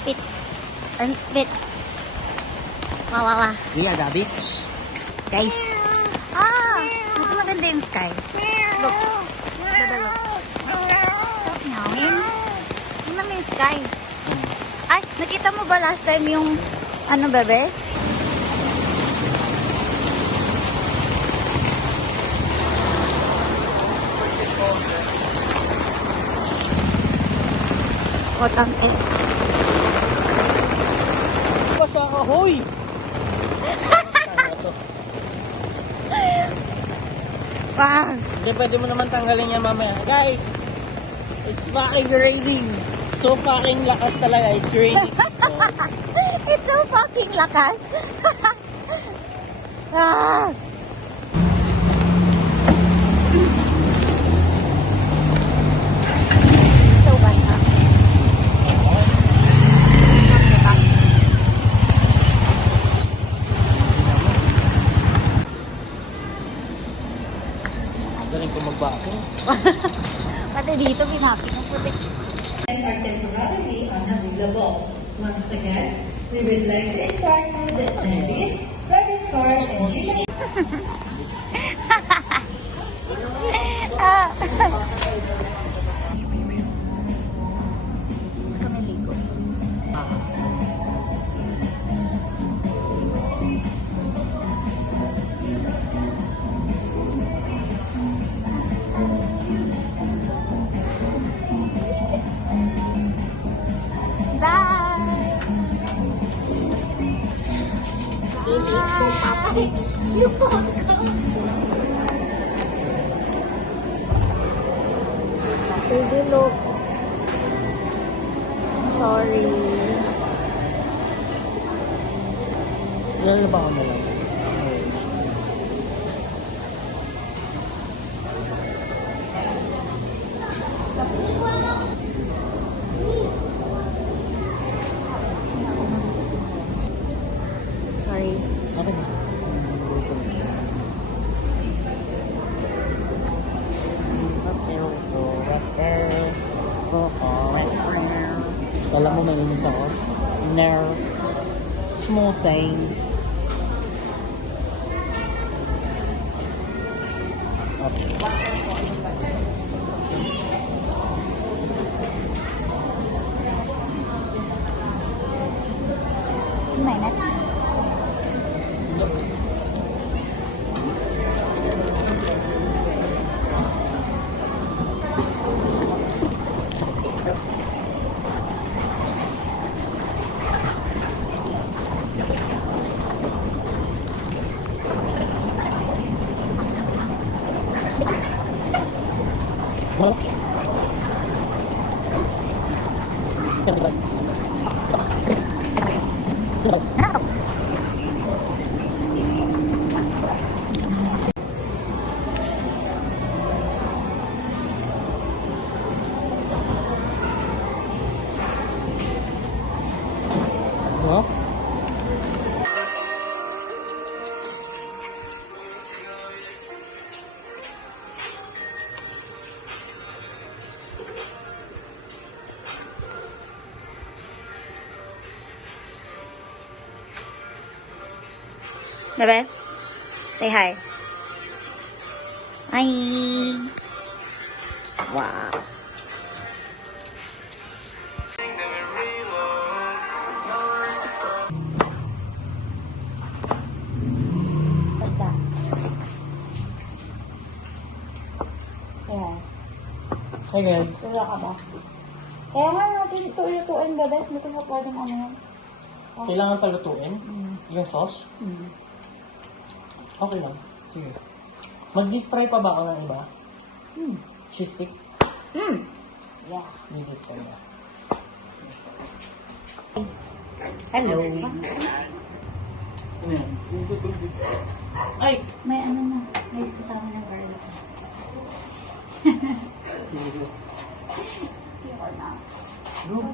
Spit. Ang spit. Wow. Yeah, Gabi. Guys. Ito maganda yung sky. Look. Stop meowing. Tingnan mo yung sky. Ay, nakita mo ba last time yung ano, bebe? Otang Sa ahoy! Wow. Hindi, pwede mo naman tanggalin yan mamaya. Guys, it's fucking raining. So fucking lakas talaga. It's raining. It's so fucking lakas. So basa. Galing ko magbako. Pati dito, pinapin ang putik. And are temporarily unavailable. Once again, we would like to inform you that debit, credit card, and GCash Kami ligo. Bye! Baby, look. I'm sorry. Lalabakan mo lang. Sorry. Okay na. Alam mo, mainis ako. No. Small things. Mainit. Huh? Can't Huh? Bebe, say hi. Hi. Wow. Basta. Yeah. Hey guys. Sila ka ba? Kaya nga natin ito ulutuin, bebe. Hindi ko na pwedeng ano yan. Kailangan palutuin? Yung sauce? Mm. Okay lang. Sige. Mag-deep fry pa ba ako ng iba? Mm. Cheese stick? Yeah. Deep fry na. Hello. Ano yan? Ay! May ano na. May kasama ng garlic. Hindi ko na. No.